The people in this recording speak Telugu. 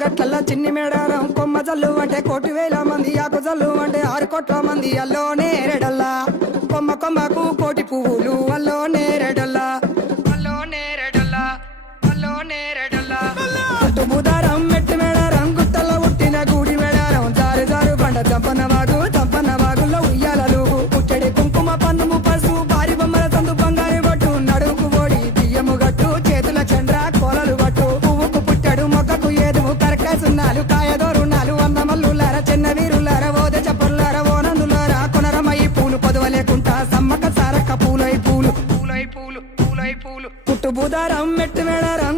గట్ల చిన్ని మేడారం కొమ్మ జల్లు అంటే 1,000 మంది ఆకు జల్లు అంటే 6 కోట్ల మంది అల్లో నేరెడల్లా కొమ్మ కొమ్మకు కోటి పువ్వులు అల్లో నేరెడల్లా అల్లో నేరెడల్లా అల్లో నేరెడల్లా బుధారం మెట్టి మేడారం గుట్టలో పుట్టిన గూడి మేడారం జారు జారు బండ చంపన వాగుల్లో ఉయ్యాలలు పుట్టడి కుంకుమ పన్నుము పసు భారీ బొమ్మల సందు బంగారు బట్టు నడుకు ఓడి బియ్యము గట్టు చేతుల చంద్ర కోలలు బట్టు పువ్వుకు పుట్టడు మొక్కకు ఏదువు కరకాసున్నాలు కాయదోరున్నాలు అందమల్లులార చిన్న వీరులార ఓద చప్పల్లార ఓనందులార కొనరమయ్యి పూలు పొదవ లేకుంటా సమ్మక సారక్క పూలై పూలు పుట్టు బుధారం మెట్టి మేడారం